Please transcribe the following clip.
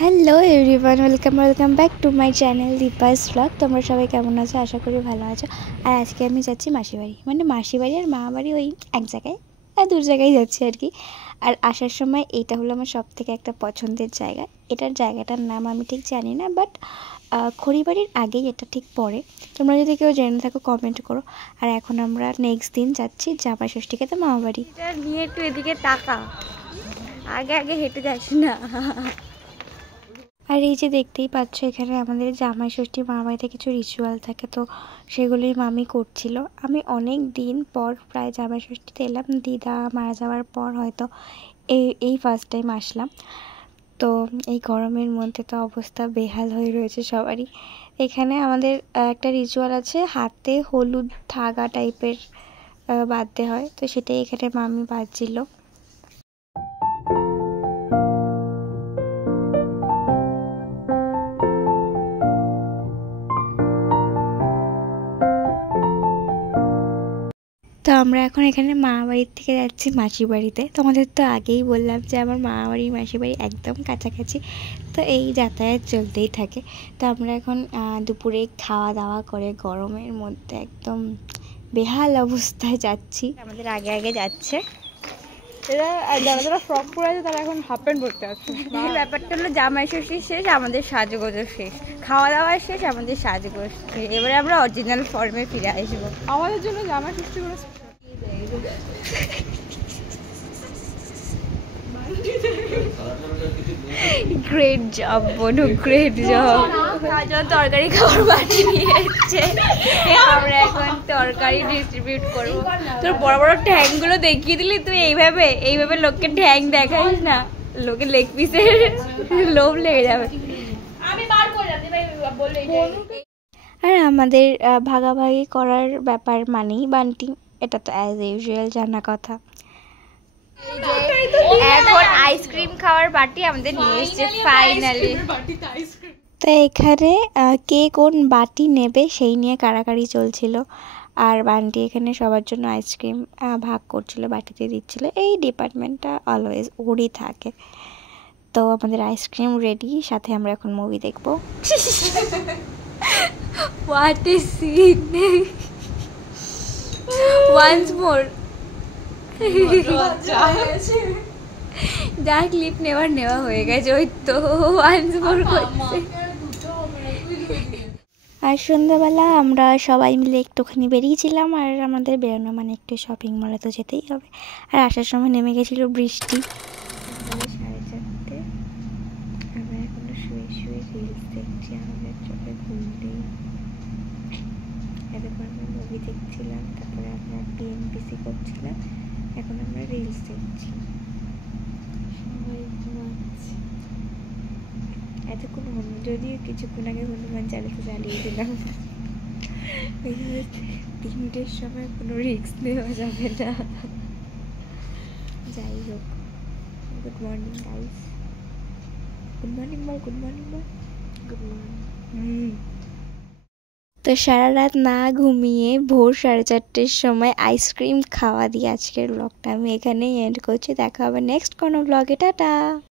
Hello everyone, welcome back to my channel Deepa's blog. তোমরা সবাই কেমন আছো? আশা করি ভালো আছো। আর আজকে আমি যাচ্ছি মাসিবাড়ি, মানে মাসিবাড়ি আর মামাবাড়ি ওই এক জায়গায়, আর দূর জায়গায় যাচ্ছি আর কি। আর আসার সময় এইটা হলো আমার সব থেকে একটা পছন্দের জায়গা। এটার জায়গাটার নাম আমি ঠিক জানি না, বাট খড়িবাড়ির আগেই এটা ঠিক পড়ে। তোমরা যদি কেউ জেনে থাকো কমেন্ট করো। আর এখন আমরা নেক্সট দিন যাচ্ছি জামাই ষষ্ঠী খেতে মামাবাড়ি। এটা নিয়ে একটু এদিকে তাকা, আগে আগে হেঁটে যাস না। আর এই যে দেখতেই পাচ্ছ, এখানে আমাদের জামাই ষষ্ঠী মামাবাড়িতে কিছু রিচুয়াল থাকে, তো সেগুলোই মামি করছিল। আমি অনেক দিন পর প্রায় জামাই ষষ্ঠীতে এলাম, দিদা মারা যাওয়ার পর হয়তো এই ফার্স্ট টাইম আসলাম। তো এই গরমের মধ্যে তো অবস্থা বেহাল হয়ে রয়েছে সবারই। এখানে আমাদের একটা রিচুয়াল আছে, হাতে হলুদ ধাগা টাইপের বাঁধতে হয়, তো সেটাই এখানে মামি বাঁধছিল। তো আমরা এখন এখানে মামাবাড়ির থেকে যাচ্ছি মাসির বাড়িতে। তোমাদের তো আগেই বললাম যে আমার মামাবাড়ি মাসির বাড়ি একদম কাছাকাছি, তো এই যাতায়াত চলতেই থাকে। তো আমরা এখন দুপুরে খাওয়া দাওয়া করে গরমের মধ্যে একদম বেহাল অবস্থায় যাচ্ছি। আমাদের আগে আগে যাচ্ছে যারা যারা ফ্রক পরে আছে তারা এখন হাফ প্যান্ট পরতে আছে। ব্যাপারটা হলো জামাই ষষ্ঠী শেষ, আমাদের সাজগোজও শেষ, খাওয়া দাওয়া শেষ, আমাদের সাজগোজ শেষ। এবারে আমরা অরিজিনাল ফর্মে ফিরে আসবো। আমাদের জন্য জামা ষষ্ঠী করে গ্রেট জব বনু, গ্রেট জব। তরকারি খাওয়ার বাটি নিয়ে এসছে, আমরা এখন তরকারি ডিস্ট্রিবিউট করবো। তোর বড় বড় ঠ্যাংগুলো দেখিয়ে দিলি তুই, এইভাবে লোককে ঠ্যাং দেখাইস না, লোকে লেগ পিসের লোভ লেগে যাবে। আর আমাদের ভাগাভাগি করার ব্যাপার মানেই বান্টি, এটা তো অ্যাজ ইউজুয়াল জানা কথা। এখন আইসক্রিম খাওয়ার বাটি আমাদের নিয়ে এসছে ফাইনালি। তো এখানে কে কোন বাটি নেবে সেই নিয়ে কাড়াকাড়ি চলছিল, আর বান্টি এখানে সবার জন্য আইসক্রিম ভাগ করছিল, বাটিতে দিচ্ছিল। এই ডিপার্টমেন্টটা অলওয়েজ ওরই থাকে। তো আমাদের আইসক্রিম রেডি, সাথে আমরা এখন মুভি দেখবো। What is scene, once more. যা ক্লিপ নেওয়া হয়ে গেছে, ওই তো ওয়ান্স মোর করছে। আর সন্ধ্যাবেলা আমরা সবাই মিলে একটুখানি বেরিয়েছিলাম, আর আমাদের বেরোনো মানে একটু শপিং মলে তো যেতেই হবে। আর আসার সময় নেমে গেছিল বৃষ্টি। 4:30, আমরা এখনো শুয়ে রিলস দেখছি, আমাদের চোখে ঘুম নেই। এতক্ষণ আমরা মুভি দেখছিলাম, তারপরে আমরা পিএমপিসি করছিলাম, এখন আমরা রিলস দেখছি। সবাই ঘুমাচ্ছি। এতক্ষণ যদিও কিছুক্ষণ আগে হনুমান চালিশা চালিয়ে দিলাম। 3টের সময় কোনো রিস্ক নেওয়া যাবে না। যাই হোক, good morning guys. Good morning বল, গুড মর্নিং বল, গুড মর্নিং। তো সারা রাত না ঘুমিয়ে ভোর 4:30-র সময় আইসক্রিম খাওয়া দিয়ে আজকের ব্লগটা আমি এখানেই এন্ড করছি। দেখা হবে নেক্সট কোনো ব্লগে। টাটা।